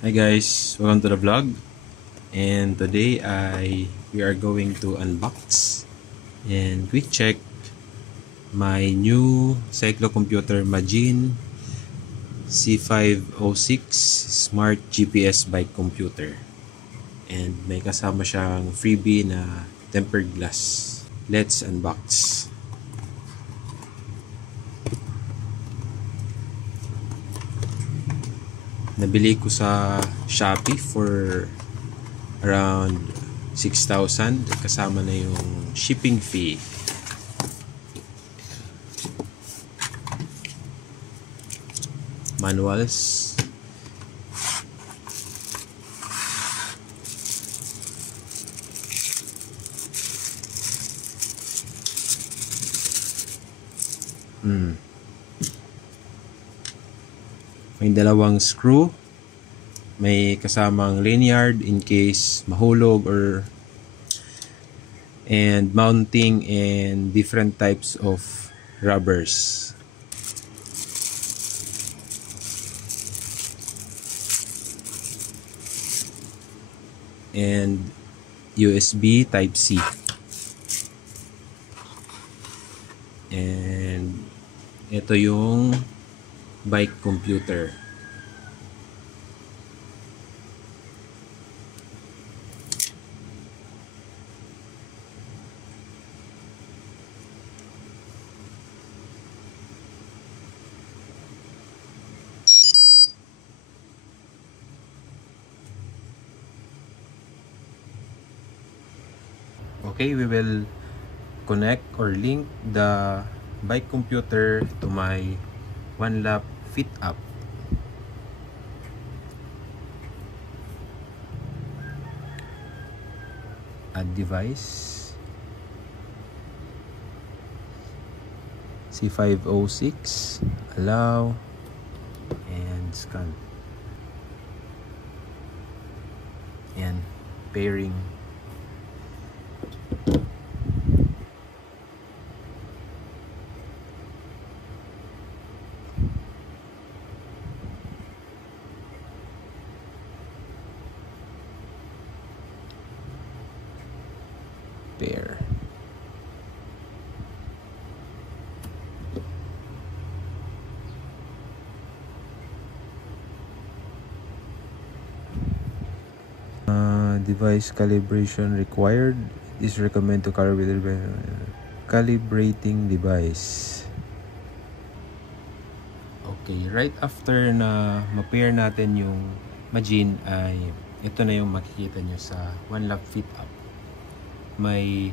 Hi guys, welcome to the vlog. And today we are going to unbox and quick check my new cyclocomputer Majin C506 Smart GPS Bike Computer. And may kasama siyang freebie na tempered glass. Let's unbox. Nabili ko sa Shopee for around 6,000 kasama na yung shipping fee. Manuals. May dalawang screw. May kasamang lanyard in case mahulog and mounting and different types of rubbers. And USB Type-C. And ito yung bike computer. Okay, we will connect or link the bike computer to my OneLap Fit app. Add device. C506. Allow. And scan. And pairing. Pair. Device calibration required. Is recommend to calibrating device. Okay, right after na ma-pair natin yung Majin ay ito na yung makikita nyo sa OneLap Fit app. May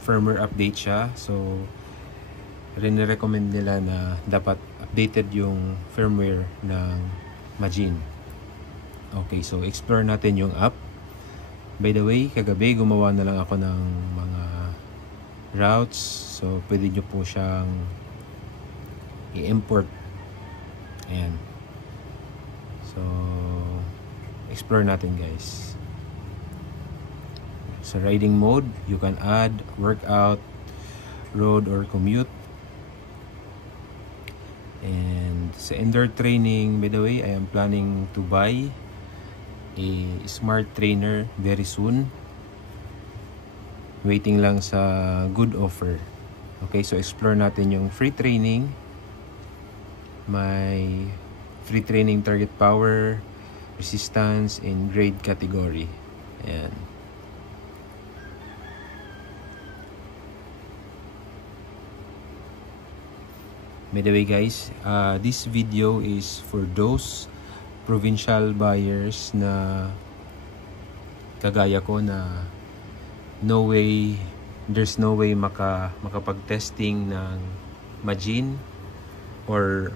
firmware update siya, so rin-recommend nila na dapat updated yung firmware ng Majin. Okay, so explore natin yung app. By the way, kagabi gumawa na lang ako ng mga routes, so pwede nyo po siyang i-import. Ayan. So explore natin guys. Sa riding mode, you can add workout, road or commute. And sa indoor training, by the way, I am planning to buy a smart trainer very soon. Waiting lang sa good offer. Okay, so explore natin yung free training. May free training target power, resistance, and grade category. Ayan. By the way guys, this video is for those provincial buyers na kagaya ko na there's no way makapag-testing ng Majin or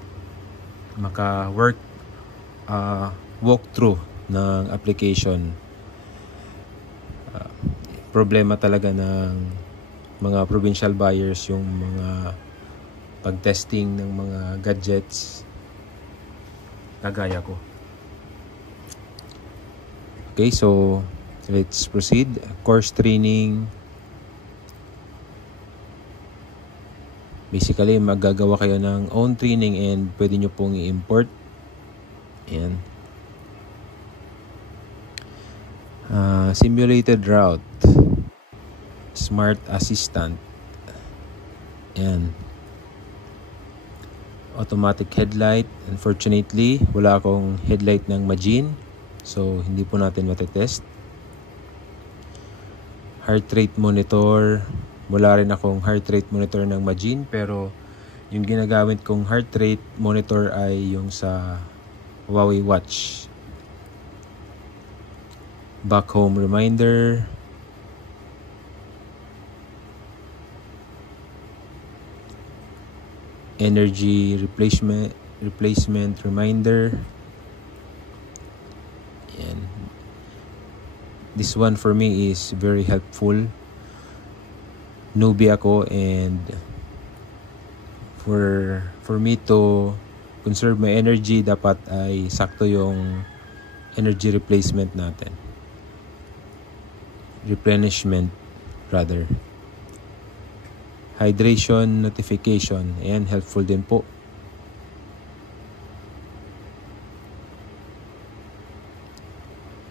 walkthrough ng application. Problema talaga ng mga provincial buyers yung mga pag-testing ng mga gadgets kagaya ko. Okay, so let's proceed. Course training. Basically, magagawa kayo ng own training and pwede nyo pong i-import Ayan. Simulated route. Smart assistant. Ayan. Automatic headlight. Unfortunately, wala akong headlight ng Majin. So, hindi po natin matetest. Heart rate monitor. Wala rin akong heart rate monitor ng Majin. Pero, yung ginagamit kong heart rate monitor ay yung sa Huawei Watch. Back home reminder. Energy replacement reminder. And this one for me is very helpful. Newbie ako, and for me to conserve my energy, dapat ay sakto yung energy replacement natin. Replenishment rather. Hydration notification. Ayan, helpful din po.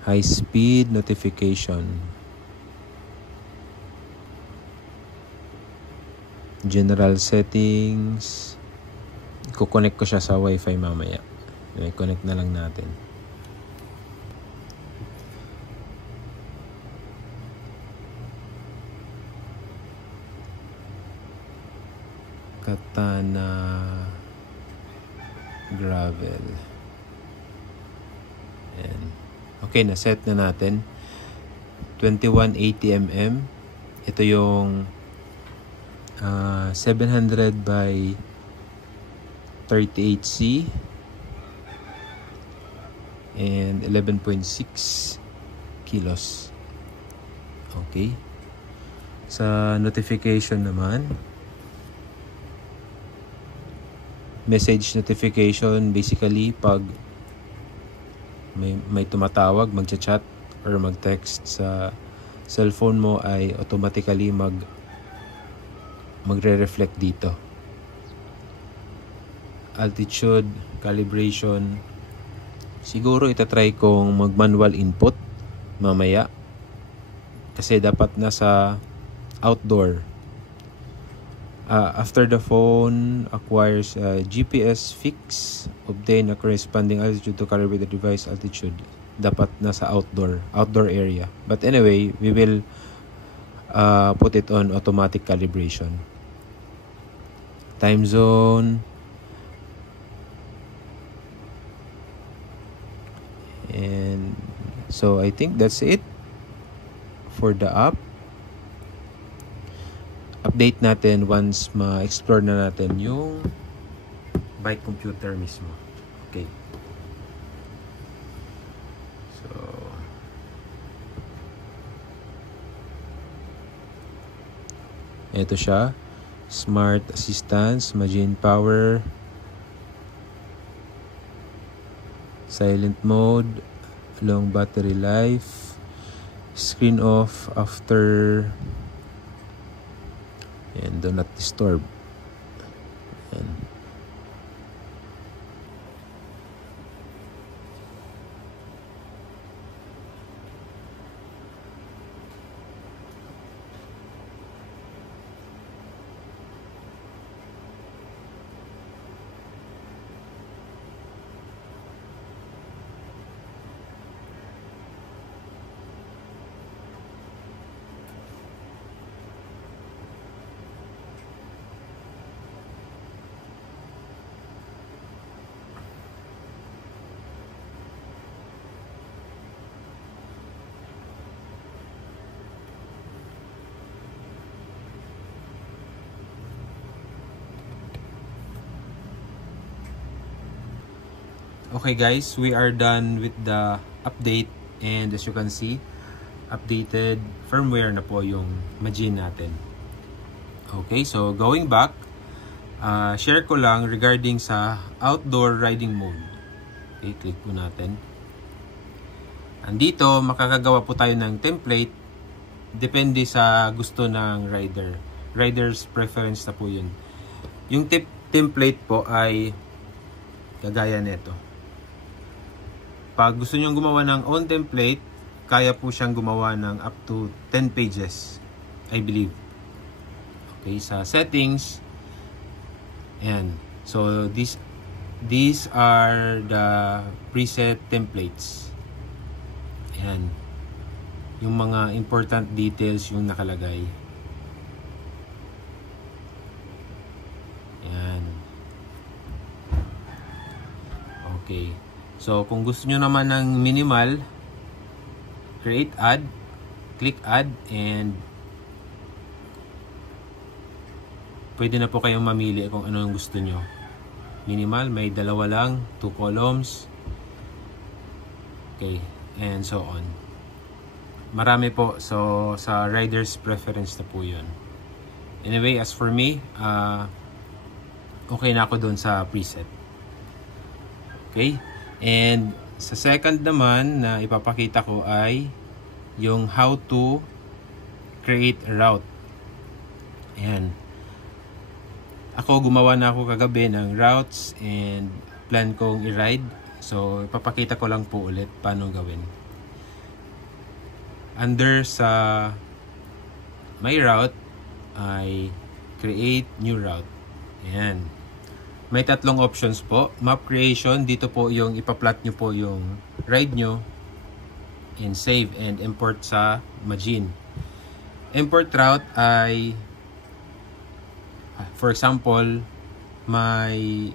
High speed notification. General settings. Kukonect ko siya sa Wi-Fi mamaya. I-connect na lang natin. Katana gravel. And okay, na-set na natin. 2180 mm. Ito yung 700 by 38C and 11.6 kilos. Okay. Sa notification naman, message notification, basically pag may tumatawag, magcha-chat or mag-text sa cellphone mo, ay automatically magre-reflect dito. Altitude calibration, siguro itatry kong mag-manual input mamaya kasi dapat nasa outdoor. After the phone acquires a GPS fix, obtain a corresponding altitude to calibrate the device altitude. Dapat nasa outdoor area. But anyway, we will put it on automatic calibration. Time zone. And so I think that's it for the app. Update natin once ma-explore na natin yung bike computer mismo. Okay. So, ito siya. Smart assistance, Majin power, silent mode, long battery life, screen off after, and do not disturb. And okay guys, we are done with the update, and as you can see, updated firmware na po yung Majin natin. Okay, so going back, share ko lang regarding sa outdoor riding mode. Okay, click po natin. Andito, makakagawa po tayo ng template. Depende sa gusto ng rider. Rider's preference na po yun. Yung template po ay kagaya nito. pag gusto nyo gumawa ng own template, kaya po siyang gumawa ng up to 10 pages, I believe. Okay, sa settings, ayan. So, these are the preset templates. Ayan. Yung mga important details yung nakalagay. Ayan. Okay. So, kung gusto nyo naman ng minimal, create add, click add, and pwede na po kayong mamili kung ano yung gusto nyo. Minimal, may dalawa lang, 2 columns. Okay, and so on. Marami po. So, sa rider's preference na po yun. Anyway, as for me, okay na ako doon sa preset. Okay, and sa second naman na ipapakita ko ay yung how to create a route. Ayan. Ako, gumawa na ako kagabi ng routes and plan kong i-ride. So, ipapakita ko lang po ulit paano gawin. Under sa my route, ay create new route. Ayan. May 3 options po. Map creation, dito po yung ipa-plot nyo po yung ride nyo. And save and import sa Majin. Import route ay, for example, may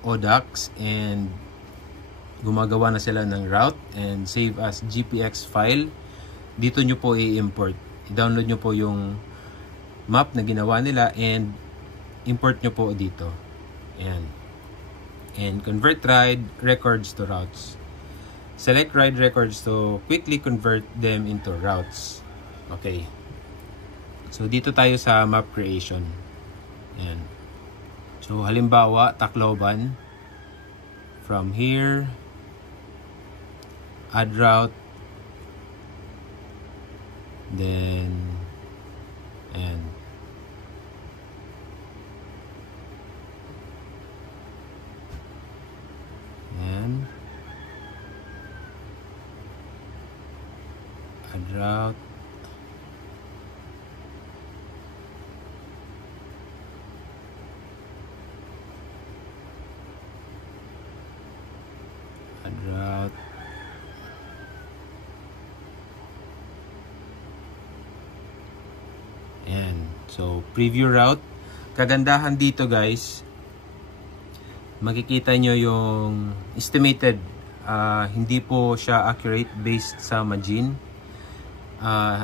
ODAX and gumagawa na sila ng route and save as GPX file. Dito nyo po i-import. I-download nyo po yung map na ginawa nila and import nyo po dito. Ayan. And convert ride records to routes. Select ride records to quickly convert them into routes. Okay. So, dito tayo sa map creation. Ayan. So, halimbawa, Tacloban. From here, add route. Then, ayan. Ayan. Add route. Add route. Ayan. So, preview route. Kagandahan dito, guys, makikita nyo yung estimated. Hindi po siya accurate based sa Majin.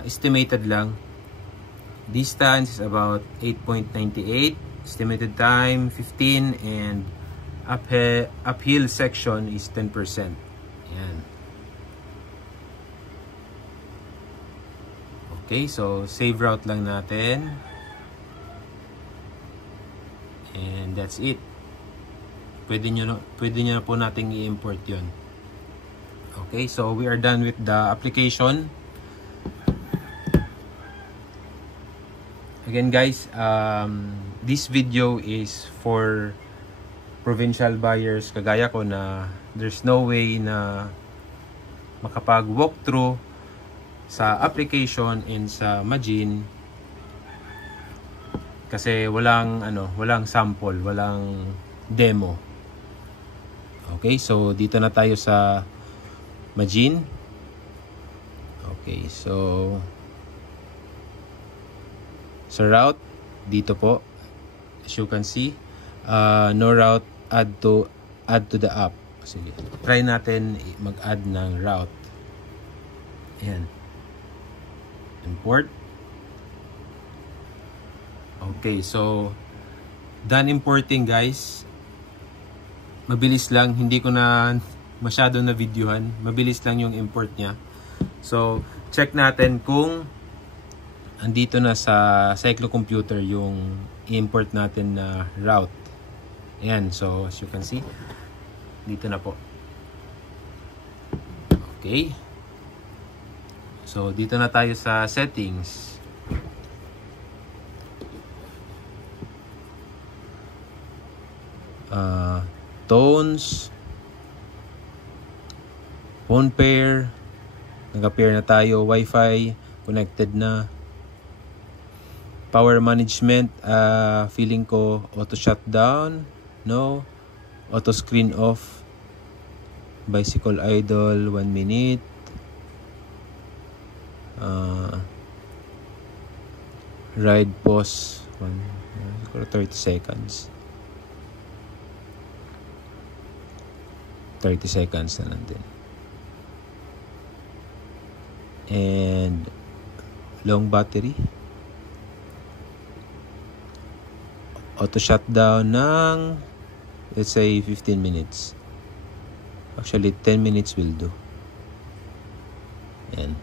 Estimated lang. Distance is about 8.98. Estimated time 15 and uphill section is 10%. Ayan. Okay, so save route lang natin. And that's it. Pwede nyo na po nating i-import yun. Okay, so we are done with the application. Again, guys, this video is for provincial buyers kagaya ko na there's no way na makapag-walk through sa application and sa Majin kasi walang sample, walang demo. Okay, so dito na tayo sa Majin. Okay, so sa route dito po, as you can see, no route, add to the app. Sige, try natin mag-add ng route. Ayan. Import. Okay, so done importing, guys. Mabilis lang, hindi ko na masyado na videohan. Mabilis lang yung import niya. So, check natin kung andito na sa Cyclocomputer yung import natin na route. Ayan, so as you can see, dito na po. Okay. So, dito na tayo sa settings. Tones. phone pair, nag-pair na tayo, Wi-Fi, connected na. Power management, feeling ko auto shutdown, no, auto screen off, bicycle idle 1 minute, ride pause 30 seconds. 30 seconds na lang din. And long battery, auto shutdown ng let's say 15 minutes. Actually 10 minutes will do. Yan.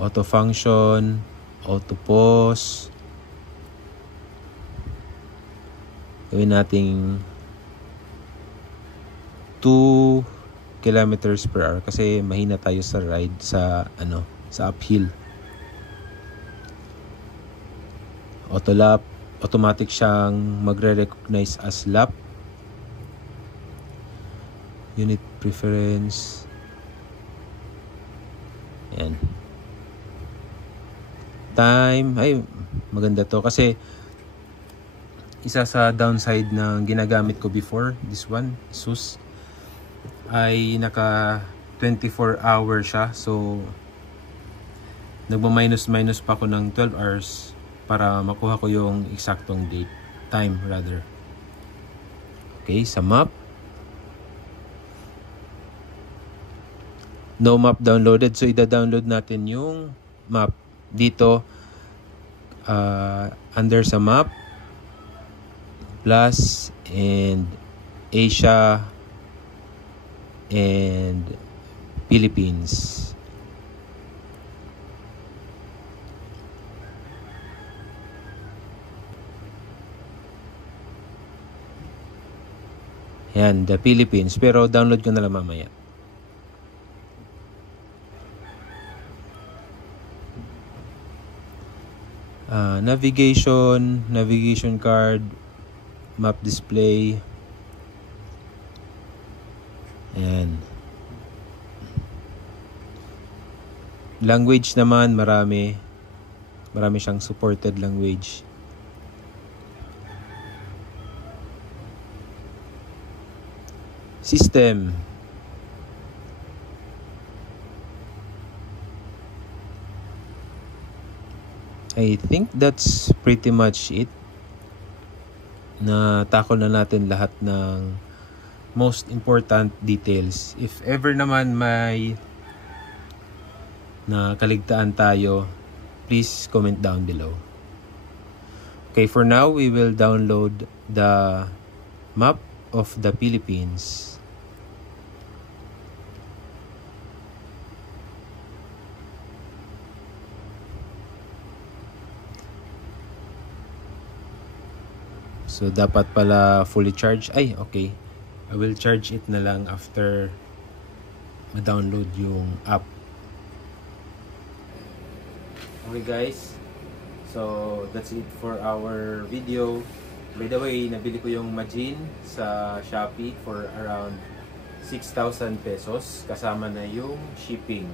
Auto function, auto pause. Gawin nating 2 kilometers per hour kasi mahina tayo sa ride sa uphill. Auto lap, automatic siyang magre-recognize as lap. Unit preference. Yan. Time, ay maganda to kasi isa sa downside na ginagamit ko before, this one, ASUS, ay naka 24 hour siya. So nagma-minus pa ako ng 12 hours para makuha ko yung eksaktong time rather. Okay, sa map, no map downloaded, so ida-download natin yung map dito under sa map, plus, and Asia and Philippines. Yan, the Philippines. Pero download ko na lang mamaya. Navigation card, map display. Ayan. Language naman, marami siyang supported language. System. I think that's pretty much it. Na-tackle na natin lahat ng most important details. If ever naman may nakaligtaan tayo, please comment down below. Okay, for now, we will download the map of the Philippines. So, dapat pala fully charged. Ay, okay. I will charge it na lang after ma-download yung app. Okay guys. So, that's it for our video. By the way, nabili ko yung Majin sa Shopee for around 6,000 pesos. Kasama na yung shipping.